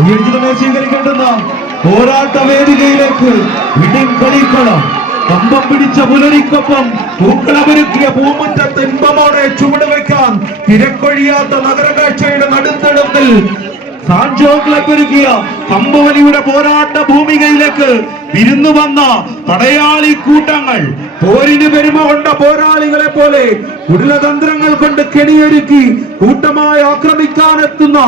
ഉയർച്ചതനെ സ്വീകരിക്കേണ്ടുന്ന പോരാട്ട വേദികയിലേക്ക് ഇടിം കളിക്കളം. കമ്പം പിടിച്ച പുലരിക്കൊപ്പം പൂക്കളമൊരുക്കിയ പൂമുറ്റത്ത് ഇമ്പമോടെ ചുവട് വെക്കാൻ തിരക്കൊഴിയാത്ത നഗരകാഴ്ചയുടെ നടുത്തടത്തിൽ ഒരുക്കിയ കമ്പവലിയുടെ പോരാട്ട ഭൂമികയിലേക്ക് വിരുന്നു വന്ന പടയാളി കൂട്ടങ്ങൾ പോരിന് പെരുമ കൊണ്ട പോരാളികളെ പോലെ കുടിലതന്ത്രങ്ങൾ കൊണ്ട് കെണിയൊരുക്കി കൂട്ടമായി ആക്രമിക്കാനെത്തുന്ന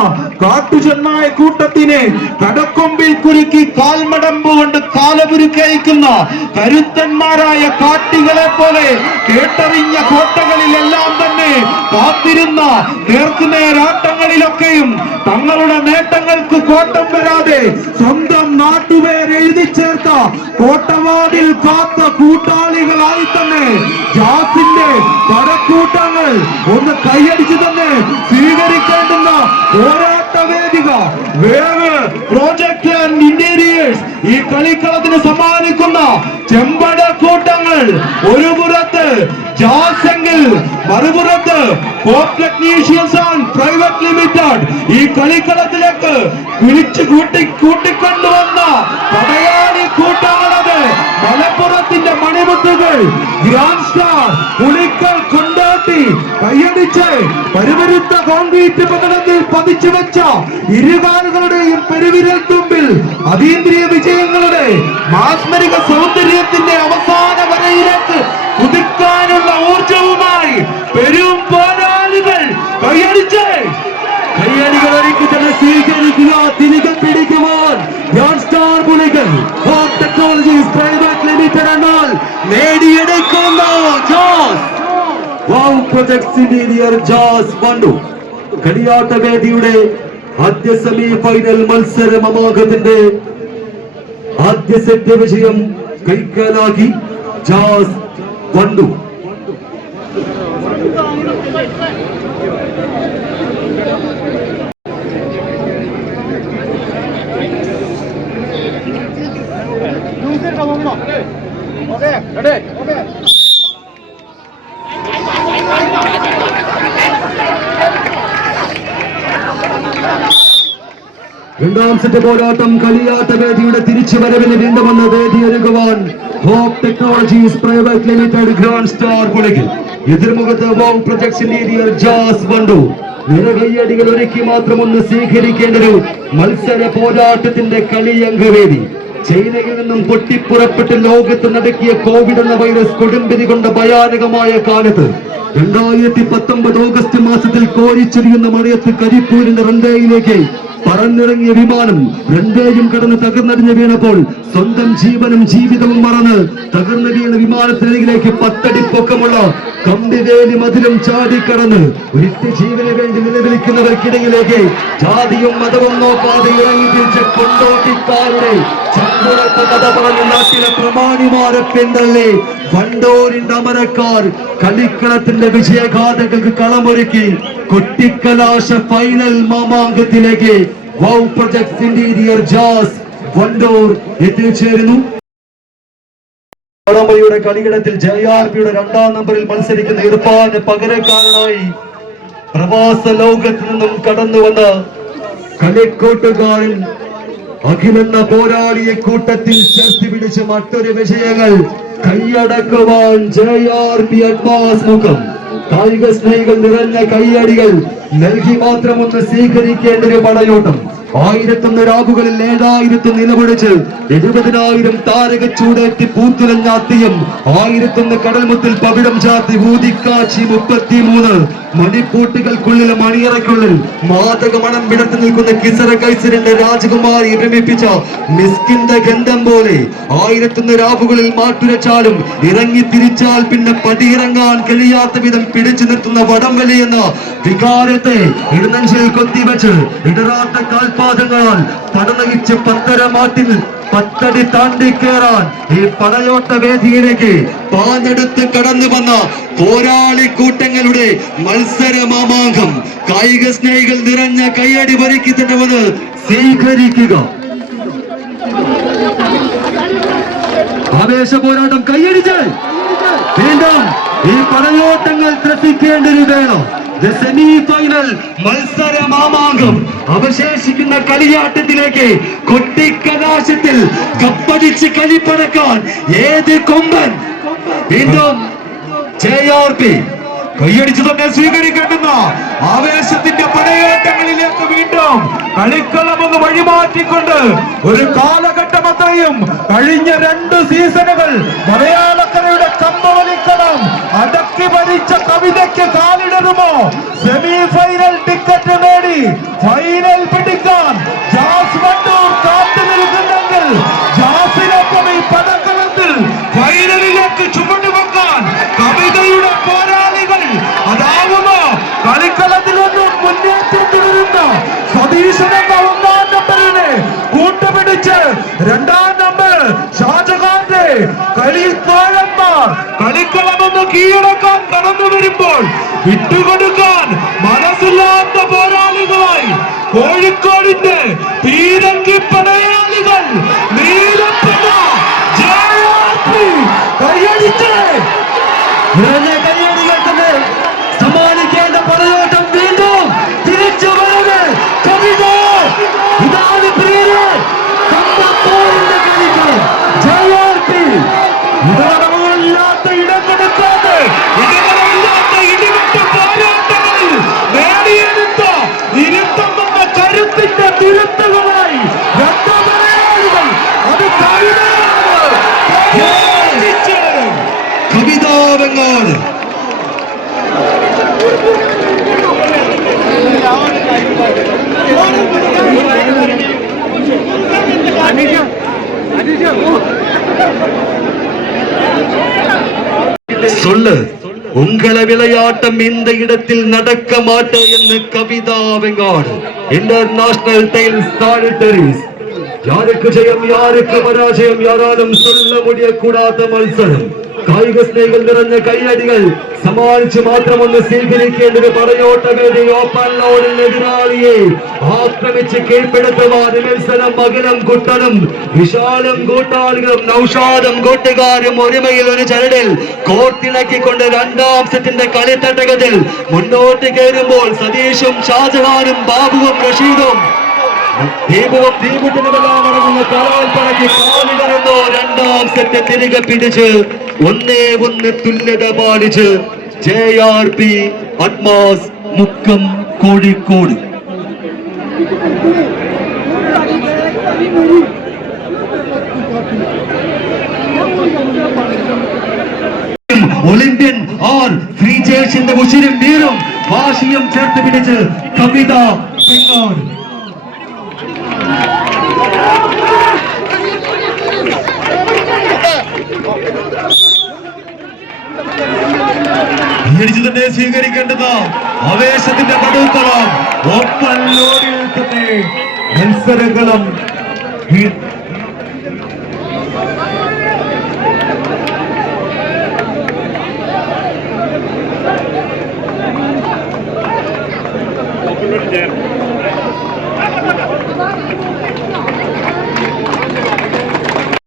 കാട്ടുചെന്നായ കൂട്ടത്തിനെ കടക്കൊമ്പിൽ കുരുക്കി കാൽമടമ്പ് കൊണ്ട് കാലപുരുക്കയക്കുന്ന കരുത്തന്മാരായ കാട്ടികളെ പോലെ കേട്ടറിഞ്ഞ കോട്ടകളിലെല്ലാം തന്നെ കാത്തിരുന്ന നേർക്കുനേരാട്ടങ്ങളിലൊക്കെയും തങ്ങളുടെ നേട്ടങ്ങൾക്ക് കോട്ടം വരാതെ സ്വന്തം നാട്ടുപേരെഴുതി ചേർത്ത കോട്ടവാതിൽ കാത്ത കൂട്ടാളികളായി തന്നെ ജാസിന്റെ പടക്കൂട്ടങ്ങൾ ഒന്ന് കൈയടിച്ചു തന്നെ സ്വീകരിക്കേണ്ടുന്ന പോരാട്ട വേദിക പ്രോജക്ട് ആൻഡ് ഇന്റീരിയേഴ്സ് ഈ കളിക്കളത്തിന് സമ്മാനിക്കുന്ന ചെമ്പട ഒരു പുറത്ത് ജോസെങ്കിൽ മറുപുറത്ത് പ്രൈവറ്റ് ലിമിറ്റഡ് ഈ കളിക്കളത്തിലേക്ക് വിളിച്ചു കൂട്ടി കൂട്ടിക്കൊണ്ടുവന്ന പടയാളി കൂട്ടമാണത് മലപ്പുറത്തിന്റെ മണിമുത്തുകൾ ഗ്രാൻഡ് സ്റ്റാർ പുളിക്കൽ കൊണ്ടാട്ടി കൈയടിച്ച് പരിവരുത്ത കോൺക്രീറ്റ് പതനത്തിൽ പതിച്ചു വെച്ച ഇരുകാലുകളുടെയും പെരുവിരൽ തുമ്പിൽ അതീന്ദ്രിയ വിജയങ്ങളുടെ മാസ്മരിക സൗന്ദര്യത്തിന്റെ അവസാന വാവ് പ്രൊജക്ട്സ് ജാസ് വണ്ടു. കളിയാട്ട വേദിയുടെ ആദ്യ സെമി ഫൈനൽ മത്സരം മമാകത്തിന്റെ ആദ്യ സെറ്റ് വിജയം കൈക്കലാക്കി ജാസ് വണ്ടു. രണ്ടാം സെറ്റ് പോരാട്ടം കളിയാട്ട വേദിയുടെ തിരിച്ചു വരവിന് വീണ്ടും വേദി ഒരുക്കുവാൻ hope technologies private limited grand star Pulikkal എതിർമുഖത്ത് home projects interior jazz വണ്ടു നിറകയ്യടികൾ ഒരുക്കി മാത്രം ഒന്ന് സ്വീകരിക്കേണ്ട ഒരു മത്സര പോരാട്ടത്തിന്റെ കളിയംഗവേദി ചൈനയിൽ നിന്നും പൊട്ടിപ്പുറപ്പെട്ട് ലോകത്ത് നടക്കിയ കോവിഡ് എന്ന വൈറസ് കൊടുമ്പിരി കൊണ്ട ഭയാനകമായ കാലത്ത്. രണ്ടായിരത്തി പത്തൊമ്പത് ഓഗസ്റ്റ് മാസത്തിൽ കോരിച്ചൊരിയുന്ന മഴയത്ത് കരിപ്പൂരിന്റെ റൺവേയിലേക്ക് പറന്നിറങ്ങിയ വിമാനം രണ്ടേയും കടന്ന് തകർന്നടിഞ്ഞ് വീണപ്പോൾ സ്വന്തം ജീവനും ജീവിതവും മറന്ന് തകർന്നു വീണ വിമാനത്തിനരികിലേക്ക് പത്തടി പൊക്കമുള്ള കമ്പിവേലി മധുരം ചാടിക്കടന്ന് ഒരിത്തി ജീവന് വേണ്ടി നിലവിളിക്കുന്നവർക്കിടയിലേക്ക് ജാതിയും മതവും നോക്കാതെ ഇറങ്ങി തിരിച്ച കൊണ്ടോട്ടിക്കാരുടെ പറഞ്ഞ നാട്ടിലെ പ്രമാണിമാരെ പിന്തള്ളി. വണ്ടോരിന്റെ അമരക്കാർ കളിക്കളത്തിന്റെ വിജയഗാഥകൾക്ക് കളമൊരുക്കി കൊട്ടിക്കലാശ ഫൈനൽ മാമാങ്കത്തിലേക്ക്. Wow project interior jazz Wandoor എത്തിച്ചേരുന്നു കളമയുടെ കളിയിടത്തിൽ ജെ ആർ പിയുടെ രണ്ടാം നമ്പറിൽ മത്സരിക്കുന്ന ഇർഫാന്റെ പകരക്കാരനായി പ്രവാസ ലോകത്ത് നിന്നും കടന്നു വന്ന കളിക്കോട്ടുകാരൻ അഖിലെന്ന പോരാളിയെ കൂട്ടത്തിൽ ചേർത്ത് പിടിച്ച മറ്റൊരു വിഷയങ്ങൾ കൈയടക്കുവാൻ ജെ ആർ പി അഡ്വാൻസ് മുഖം. കായിക സ്നേഹികൾ നിറഞ്ഞ കൈയടികൾ നൽകി മാത്രം ഒന്ന് സ്വീകരിക്കേണ്ട ഒരു പടയോട്ടം. ആയിരത്തൊന്ന് രാവുകളിൽ ഏഴായിരത്തി നിലവിളിച്ച് എഴുപതിനായിരം താരക ചൂടേറ്റി പൂത്തുലഞ്ഞാത്തിയും ആയിരത്തൊന്ന് കടൽമുത്തിൽ പവിടം ചാത്തി ഊതിക്കാച്ചി മുപ്പത്തിമൂന്ന്. മണിക്കൂട്ടുകൾക്കുള്ളിൽ മണിയറയ്ക്കുള്ളിൽ മാതക മണം വിടർത്തി നിൽക്കുന്ന കിസര കൈസരിന്റെ രാജകുമാരി ഭ്രമിപ്പിച്ച മിസ്കിന്റെ ഗന്ധം പോലെ ആയിരത്തൊന്ന് രാവുകളിൽ മാറ്റുരച്ചാലും ഇറങ്ങി തിരിച്ചാൽ പിന്നെ പടിയിറങ്ങാൻ കഴിയാത്ത വിധം പിടിച്ചു നിർത്തുന്ന വടംവലി എന്ന വികാരത്തെ ഇടനഞ്ചിൽ കൊത്തിവെച്ച് ഇടറാത്ത കാൽപാദങ്ങളാൽ പടനയിച്ച് പത്തര മാട്ടിൽ പത്തടി താണ്ടി കയറാൻ ഈ പടയോട്ട വേദിയിലേക്ക് പാഞ്ഞെടുത്ത് കടന്നു വന്ന പോരാളി കൂട്ടങ്ങളുടെ മത്സര മാമാങ്കം കായിക സ്നേഹികൾ നിറഞ്ഞ കൈയടി വരയ്ക്ക് തന്നെ വന്ന് സ്വീകരിക്കുക. ആവേശ പോരാട്ടം കൈയടിച്ച് വീണ്ടും ഈ പടയോട്ടങ്ങൾ ത്രസിക്കേണ്ട ഒരു വേണം സെമി ഫൈനൽ മത്സര മാമാങ്കം അവശേഷിക്കുന്ന കളിയാട്ടത്തിലേക്ക് കൊട്ടിക്കലാശത്തിൽ കപ്പടിച്ച് കലിപ്പടക്കാൻ ഏത് കൊമ്പൻ? വീണ്ടും കൈയടിച്ചു തന്നെ സ്വീകരിക്കേണ്ടുന്ന ആവേശത്തിന്റെ പടയോട്ടങ്ങളിലേക്ക് വീണ്ടും കളിക്കളം ഒന്ന് വഴിമാറ്റിക്കൊണ്ട് ഒരു കാലഘട്ടം അത്രയും കഴിഞ്ഞ രണ്ട് സീസണുകൾ മലയാളക്കരയുടെ കമ്പവലിക്കളം അടക്കി ഭരിച്ച കവിതയ്ക്ക് കാലിടരുമോ? സെമി ഫൈനൽ ടിക്കറ്റ് നേടി ഫൈനൽ പിടിക്കാൻ കീഴടക്കാൻ കടന്നു വരുമ്പോൾ വിട്ടുകൊടുക്കാൻ മനസ്സില്ലാത്ത പോരാളികളായി കോഴിക്കോടിന്റെ പീരങ്കി പടയാളികൾ നീലപ്പട JRP കൈയടിച്ച്. சொல்லு. உங்கள விளையாட்டம் இந்த இடத்தில் நடக்க மாட்டோம் என்று Kavitha Vengadu. International tiles sanitaries யாருக்கு ஜெயம் யாருக்கு பராஜயம் யாராலும் சொல்ல முடியக்கூடாத மல்சரம். കായിക സ്നേഹികൾ നിറഞ്ഞ കൈയടികൾ സമ്മാനിച്ച് മാത്രം ഒന്ന് സ്വീകരിക്കേണ്ടത് പറയോട്ടകളുടെ ഓപ്പൺ ലോഡിൽ എതിരാളിയെ ആക്രമിച്ച് കീഴ്പ്പെടുത്തുവാൻ മത്സരം മകനും കുട്ടനും വിശാലം കൂട്ടാളികളും നൌഷാദും കൂട്ടുകാരും ഒരുമയിൽ ഒരു ചരടിൽ കോർത്തിണക്കിക്കൊണ്ട് രണ്ടാം സെറ്റിന്റെ കളിത്തട്ടകത്തിൽ മുന്നോട്ട് കയറുമ്പോൾ സതീഷും ഷാജഹാനും ബാബുവും റഷീദും ദീപവും ദീപത്തിനുമെല്ലാം അടങ്ങുന്ന കലാൽപ്പടയ്ക്ക് കാലിടറുന്നു രണ്ടാം സെറ്റ് തിരികെ പിടിച്ച് ഒന്നേ ഒന്ന് തുല്യത പാലിച്ച് ജെ ആർ പി അഡ്മാസ് മുക്കം കോഴിക്കോട്. ഒളിമ്പ്യൻ ആർ ശ്രീജേഷിന്റെ ഉശിരും വീറും വാശിയും ചേർത്ത് പിടിച്ച് കവിത പെങ്ങാട് ഇടിച്ചു തന്നെ സ്വീകരിക്കേണ്ടത് ആവേശത്തിന്റെ നടുത്തളം ഓപ്പൺ ലോഡിൽ തന്നെ മത്സരങ്ങളും